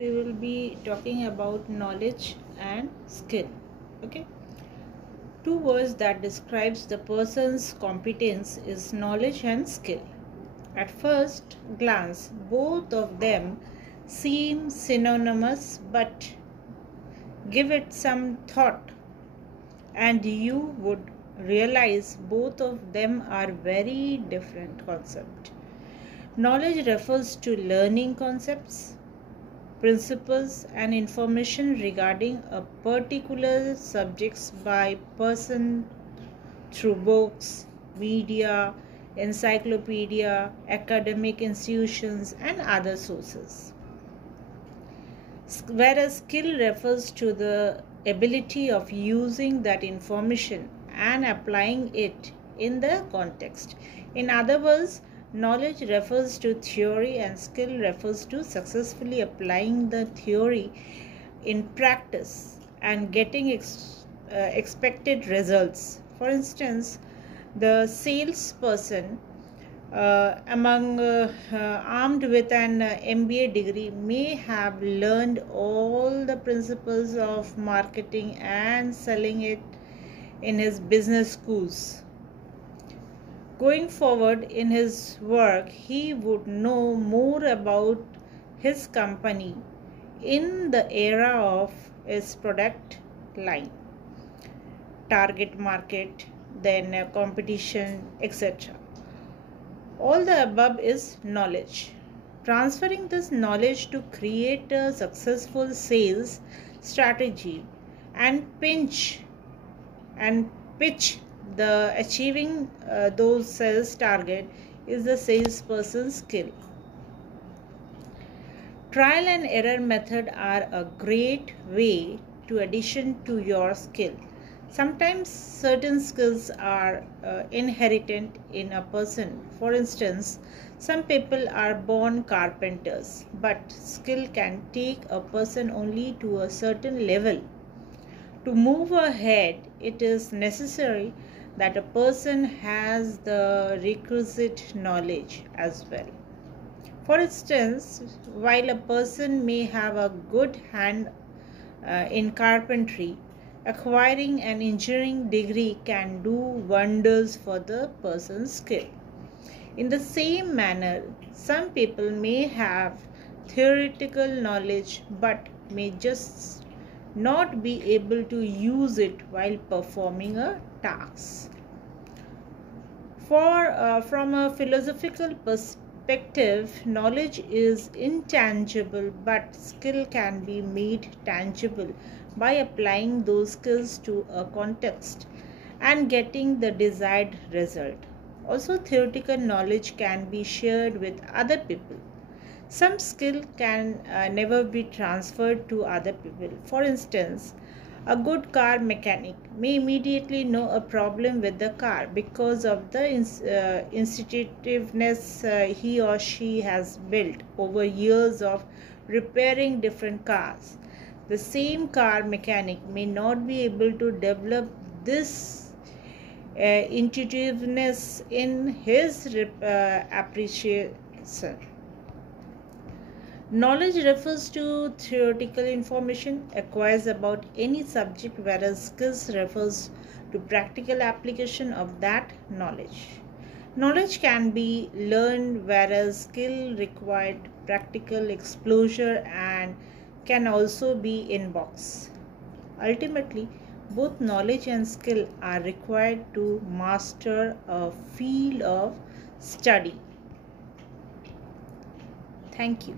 We will be talking about knowledge and skill. Okay, two words that describes the person's competence is knowledge and skill. At first glance both of them seem synonymous, but give it some thought and you would realize both of them are very different concepts. Knowledge refers to learning concepts, principles and information regarding a particular subjects by person through books, media, encyclopedia, academic institutions and other sources. Whereas skill refers to the ability of using that information and applying it in the context. In other words, knowledge refers to theory and skill refers to successfully applying the theory in practice and getting expected results. For instance, the salesperson armed with an MBA degree may have learned all the principles of marketing and selling it in his business schools. Going forward in his work, he would know more about his company in the era of its product line, target market, then competition, etc. All the above is knowledge. Transferring this knowledge to create a successful sales strategy and pitch the achieving those sales target is the salesperson's skill. Trial and error method are a great way to addition to your skill. Sometimes certain skills are inherent in a person. For instance, some people are born carpenters, but skill can take a person only to a certain level. To move ahead, it is necessary that a person has the requisite knowledge as well. For instance, while a person may have a good hand in carpentry, acquiring an engineering degree can do wonders for the person's skill. In the same manner, some people may have theoretical knowledge but may just not be able to use it while performing a task. From a philosophical perspective, knowledge is intangible, but skill can be made tangible by applying those skills to a context and getting the desired result. Also, theoretical knowledge can be shared with other people. Some skill can never be transferred to other people. For instance, a good car mechanic may immediately know a problem with the car because of the intuitiveness he or she has built over years of repairing different cars. The same car mechanic may not be able to develop this intuitiveness in his appreciation. Knowledge refers to theoretical information acquired about any subject, whereas skills refers to practical application of that knowledge. Knowledge can be learned, whereas skill required practical exposure and can also be in box. Ultimately, both knowledge and skill are required to master a field of study. Thank you.